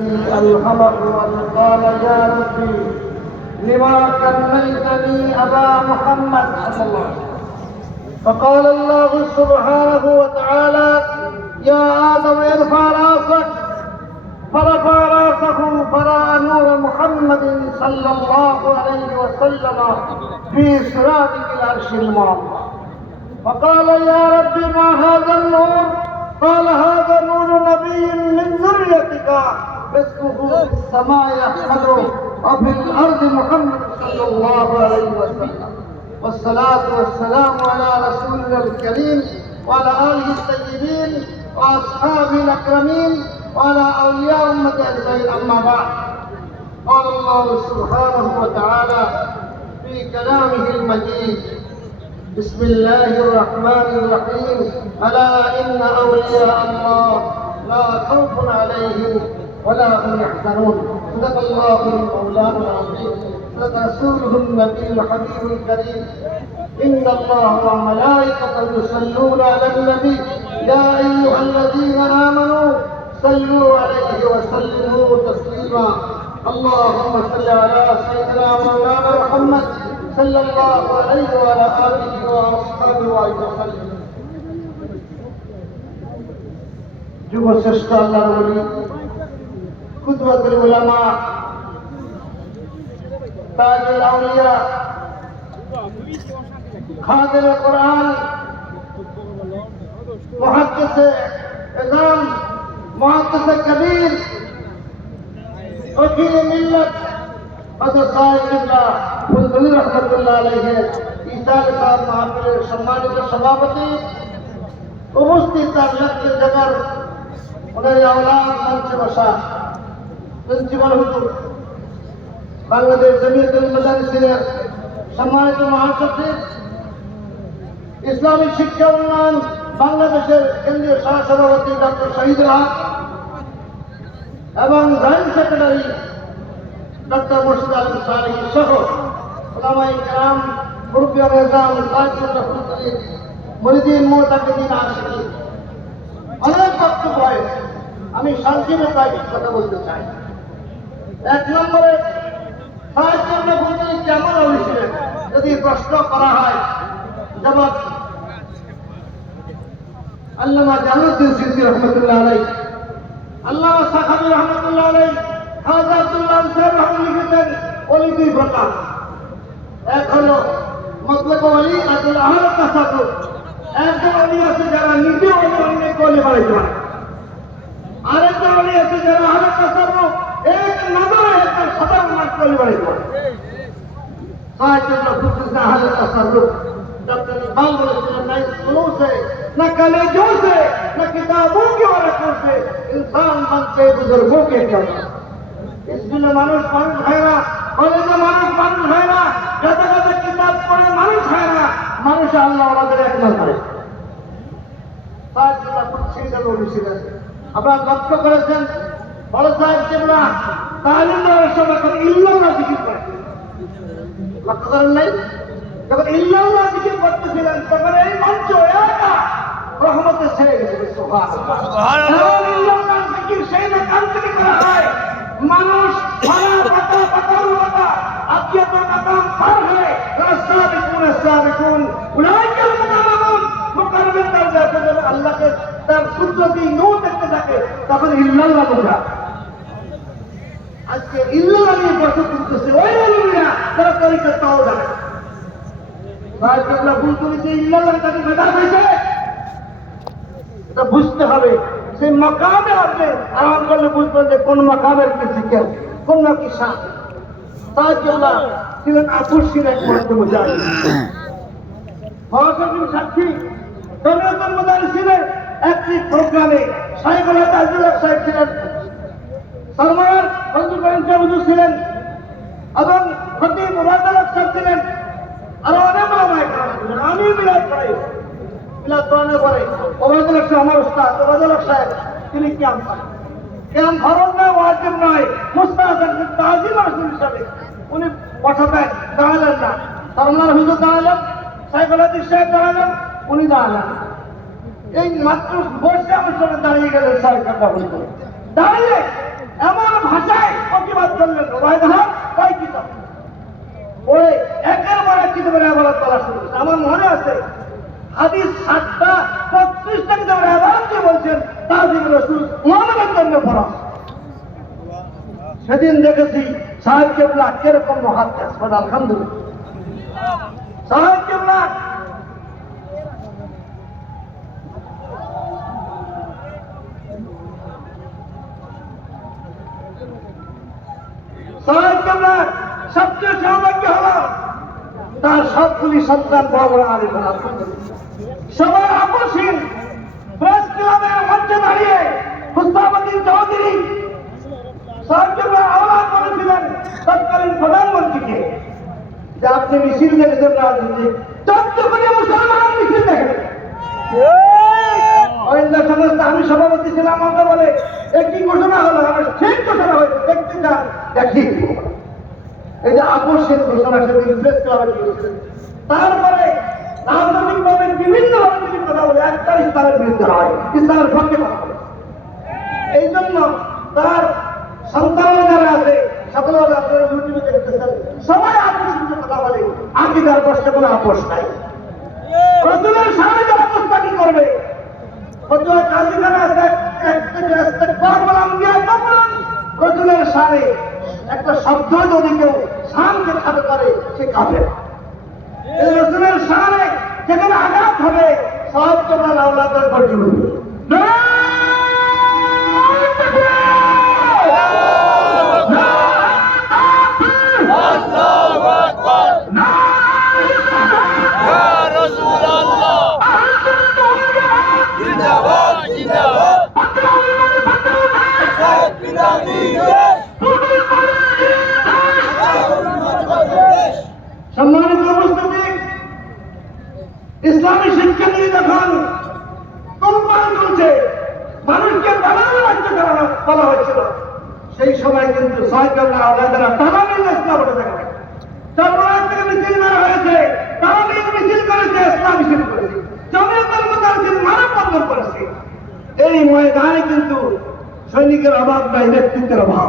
الخلق وقال يا ربي لما كملتني أبا محمد صلى الله عليه وسلم. فقال الله سبحانه وتعالى يا آدم ارفع رأسك. فرفع رأسه فرأى نور محمد صلى الله عليه وسلم في سرادق العرش المعظم. فقال يا رب ما هذا النور؟ قال هذا نور نبي من ذريتك. اسمه في السماء يحمد وفي الأرض محمد صلى الله عليه وسلم. والصلاة والسلام على رسولنا الكريم وعلى آله الطيبين وأصحابه الأكرمين وعلى أولياء أمة أجمعين. أما بعد قال الله سبحانه وتعالى في كلامه المجيد بسم الله الرحمن الرحيم. ألا إن أولياء الله لا خوف عليهم ولا هم يحزنون صدق الله مولانا العظيم صدق رسوله النبي الحبيب الكريم إن الله وملائكته يصلون على النبي يا أيها الذين آمنوا صلوا عليه وسلموا تسليما اللهم صل على سيدنا مولانا محمد صلى الله عليه وعلى آله وأصحابه وسلم যুব শ্রেষ্ঠ আল্লাহর বলি কুদওয়াতুল উলামা তাজুল আউলিয়া খাদির কোরআন মুহাদ্দিস ইমাম মুহাদ্দিস কবির وكيل ملة হযরত সাহেবুল্লাহ ফুলদুল রহমতুল্লাহ আলাইহি ইসার সাহেব মাহফিলের সম্মানিত সভাপতি উপস্থিত তার লক্ষ্যের জায়গার ওনার আওলাদ মঞ্চে বসা হুজুর। বাংলাদেশ জমিয়তুল মুদারিসিনের সম্মানিত মহাসচিব ইসলামী শিক্ষা উন্নয়ন বাংলাদেশের কেন্দ্রীয় সহসভাপতি ডক্টর শহীদুল হক এবং জয়েন্ট সেক্রেটারি ডক্টর মুর্শিদ আলম সালি সহ ওলামাই কালাম অনেক বক্তব্য হয়েছে আমি সংক্ষেপে কয়েকটি কথা বলতে চাই। এক নম্বরে কেমন হয়েছিলেন যদি প্রশ্ন করা হয় যেমন আল্লামা জানুদ্দিন সিদ্দি রহমতুল্লাহ আলাই আল্লামা সাখাবি রহমতুল্লাহ আলাই লিখেছেন, অলি এক আছে যারা নিজে ನಗರ ಹೆಚ್ಚು ಸದರ ಮಾಡ್ಕೊಳ್ಳಿ ಬರೆಯುವ ಸಾಹಿತ್ಯದ ಪುಸ್ತಕ ಹಲ್ಲದ ಸರ್ದು डॉक्टर इकबाल न स्कूलों से न कॉलेजों से न किताबों के वरकों से इंसान बनते बुज़ुर्गों के कम इसलिए मानस पान खाएगा कॉलेज मानस पान खाएगा गदा गदा किताब पढ़े मानस खाएगा मानस अल्लाह वाला एक मन करे साथ जिला कुछ सिंगल और सिंगल अपना लक्ष्य करे बड़ साहब के बड़ा দেওয়ার সময় এখন ইল্লাল্লাহ জিকির করে লক্ষ্য করেন নাই? যখন ইল্লাল্লাহ জিকির করতেছিলেন তখন এই মঞ্চ একা রহমতে ছেড়ে গেছে। সুবহানাল্লাহ। ইল্লাল্লাহ জিকির সেই না কান থেকে করা হয়? মানুষ ভাড়া পাতা পাতার পাতা। আকিয়াত মাকাম পার হয়ে রাসাবিকুন সাবিকুন উলাইকাল মুকাররামুন। মুকাররামের দরজাতে যখন আল্লাহকে তার কুদরতি নূর দেখতে থাকে তখন ইল্লাল্লাহ বোঝা। আজকে নিয়ে কথা করতেছে ওই আলমীরা তারা তরিকার জানে। সাহেবরা ভুল করেছে ইল্লাল্লাহ তাকে বুঝতে হবে, সেই মাকামে আপনি আরাম করলে বুঝবেন যে কোন মাকামের কি শিখে কোন কি সাথ সাহায্যুল্লাহ ছিলেন আকর্ষীর এক মধ্যে বোঝা মহাসচিব সাক্ষী জমিয়তুল মুদারিসিনের একটি প্রোগ্রামে সাইকুল তাজুল সাহেব ছিলেন। সরমার করেন হুজুর ছিলেন এবং খতিব মুরাদাল সাহেব ছিলেন। আরও অনেক আমি মিলাদ করাই মিলাদ করানোর পরে ওবায়দুল হক আমার উস্তাদ ওবায়দুল সাহেব, তিনি ক্যাম্প করেন ক্যাম্প নয় ওয়াজিব নয় মুস্তাহাব তাজিম রাসূল হিসাবে উনি বসাতেন দাঁড়ালেন না। সরমার হুজুর দাঁড়ালেন সাইকুল হাদিস সাহেব দাঁড়ালেন উনি দাঁড়ালেন এই মাত্র বসে আমার সামনে দাঁড়িয়ে গেলেন সাহেব বাদ করলেন ওই একের পর এক কিতাবের শুরু আমার মনে আছে, হাদিস সাতটা কিতাবের যে বলছেন, তা জীবন রসুল মহানবের জন্য পড়া। সেদিন দেখেছি, সাহেব কেবলা কীরকম মহাত্মাস আলহামদুলিল্লাহ। সাহেব কেবলা সাহেব কেবলা সবচেয়ে সৌভাগ্য তার সবগুলি সন্তান বড় বড় আলহামদুলিল্লাহ। সবাই আপসহীন। প্রেস ক্লাবের মঞ্চে দাঁড়িয়ে মুস্তাফুদ্দিন চৌধুরী সাহেবরা আহ্বান করেছিলেন তৎকালীন প্রধানমন্ত্রীকে যে আপনি মিছিল দেখেছেন, রাজনীতি। চোদ্দ কোটি মুসলমান মিছিল দেখেন গোয়েন্দা আমি সভাপতি ছিলাম আমাকে বলে, একটি ঘোষণা হলো, আমার সেই ঘোষণা হয়েছে দেখতে চান দেখি এই যে আকর্ষণ ঘোষণা তারপরে রাজনৈতিক ভাবে বিভিন্ন একটা ইসলামের বিরুদ্ধে হয় ইসলামের পক্ষে এই জন্য তার সন্তান যারা আছে সবাই আকর্ষিত কথা বলে আকিদার প্রশ্নে কোনো আপোষ নাই রসুলের সামনে যারা প্রস্তাবি করবে ফতুয়া কাজীখানা রসুলের একটা শব্দ যদি কেউ শান্তি খাবে করে সে সেখানে রসুলের শানে যেখানে আঘাত হবে, সব তোমার আওলাদের পর্যন্ত বলা হয়েছিল, সেই সময় কিন্তু মিছিল মারা হয়েছে মিছিল করেছে এই ময়দানে কিন্তু সৈনিকের অভাব নাই নেতৃত্বের অভাব।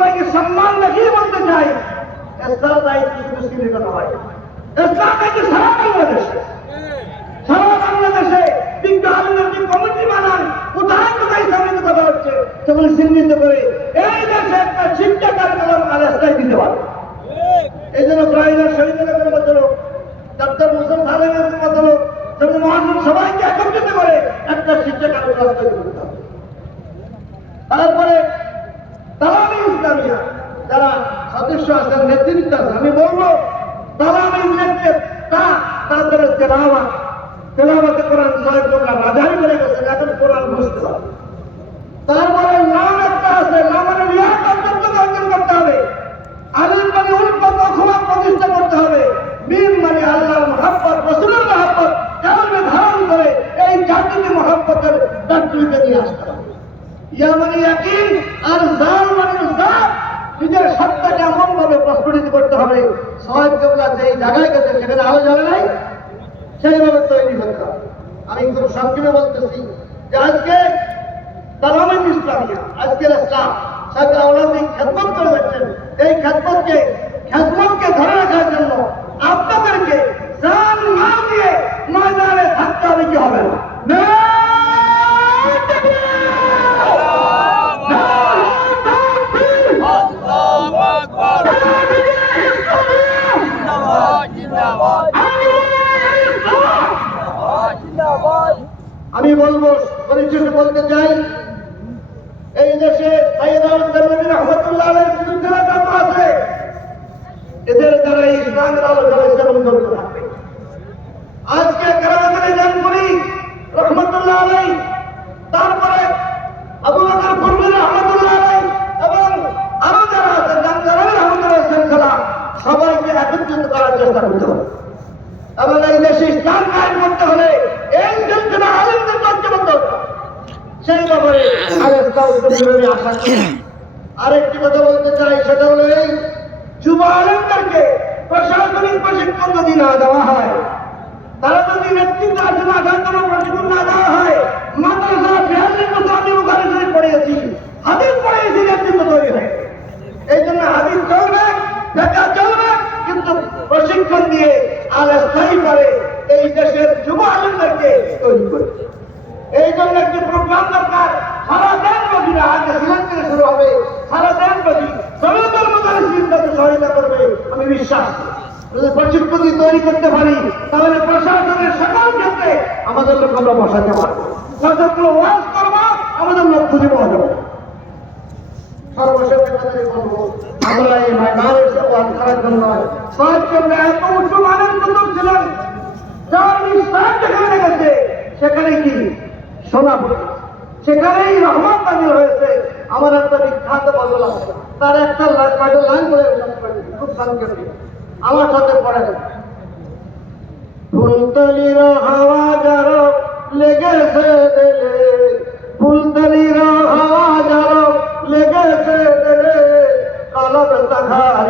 ভাইকে সম্মান দেখিয়ে বলতে চাই দায়িত্ব হয় সারা বাংলাদেশে সারা বাংলাদেশে বিজ্ঞ আলমের কমিটি বানান কোথায় কোথায় ইসলামের কথা হচ্ছে? সেগুলো চিহ্নিত করে এই দেশে একটা আর রাস্তায় দিতে পারে এই জন্য প্রায় শহীদের মতো লোক ডাক্তার মুসল সালেমের মতো লোক যেমন মহাজন সবাইকে একত্রিত করে একটা শিক্ষা কার্যক্রম তৈরি করতে হবে তারপরে তালামি ইসলামিয়া যারা সদস্য আছেন নেতৃত্ব আছেন আমি বলব তালামি ইসলামকে তা তাদের তেলাওয়া তেলাওয়াতে কোরআন সাহেব তোমরা রাজাই করে গেছেন এখন কোরআন বুঝতে হবে তারপরে নাম একটা আছে নামের রিয়াজ অন্তর্গত অর্জন করতে হবে আলিম মানে উল্পত ক্ষমা প্রতিষ্ঠা করতে হবে মিম মানে আল্লাহর মহাব্বত রসুলের মহাব্বত কেমন ধারণ করে এই জাতিকে মহাব্বতের দায়িত্বকে নিয়ে আসতে হবে ইয়া মানে ইয়াকিন আর জাল মানে জাত নিজের সত্তাকে এমন ভাবে প্রস্ফুটিত করতে হবে। সহায়ক কেবলা যেই জায়গায় গেছে, সেখানে আলো জ্বলে নাই, সেইভাবে তৈরি করতে হবে। আমি খুব সংক্ষেপে বলতেছি যে আজকে তালামিন ইসলামিয়া আজকের ইসলাম সাথে আওলাদিক খেদমত করে যাচ্ছেন এই খেদমতকে খেদমতকে ধরে রাখার জন্য আপনাদেরকে জান মাল দিয়ে ময়দানে থাকতে হবে কি হবে না? বলব পরিচয় বলতে চাই এই দেশে সাইয়েদ বিরুদ্ধে যত আছে এদের দ্বারা ইসলামের আলো জ্বলেছে এবং জ্বলতে থাকবে আজকে কেরামে জানপুরি রহমতুল্লাহ আলাই তারপরে আবু বকর ফুরমি রহমতুল্লাহ আলাই এবং আরও যারা আছেন জানজারাই রহমতুল্লাহ শৃঙ্খলা সবাইকে একত্রিত করার চেষ্টা করতে হবে এবং এই দেশে ইসলাম কায়েম করতে হলে এই সিলসিলা আলিমদের ঐক্যবদ্ধ হতে হবে। আরেকটা কথা বলতে চাই, সেটা হলো এই যুব আলেমদেরকে প্রশাসনিক প্রশিক্ষণ যদি না দেওয়া হয়, তারা যদি নেতৃত্ব আসন আসার জন্য প্রশিক্ষণ না দেওয়া হয়, মাদ্রাসা বিহারের মতো আমি ওখানে শরীফ পড়িয়েছি হাদিস পড়িয়েছি নেতৃত্ব তৈরি হয় এই জন্য হাদিস চলবে দেখা চলবে কিন্তু প্রশিক্ষণ দিয়ে আর স্থায়ী করে এই দেশের যুব আলেমদেরকে তৈরি করে দরকার সারা দেন নদীরা আজকে সিলেট থেকে শুরু হবে সারা দেন নদী জনতার মধ্যে চিন্তাকে সহায়তা করবে আমি বিশ্বাস প্রশিক্ষণ তৈরি করতে পারি, তাহলে প্রশাসনের সকল ক্ষেত্রে আমাদের লোক আমরা বসাতে পারব। ওয়াজ করব, আমাদের লোক খুঁজে পাওয়া যাবে। সেখানে সোনা সেখানেই হয়েছে আমার একটা বিখ্যাত বদল তার একটা লাইন করে খুব সংক্ষেপে আমার সাথে পড়ে ফুলতলির হাওয়া যার লেগেছে দেলে, ফুলতলির হাওয়া যার লেগেছে দেলে কলব তাহার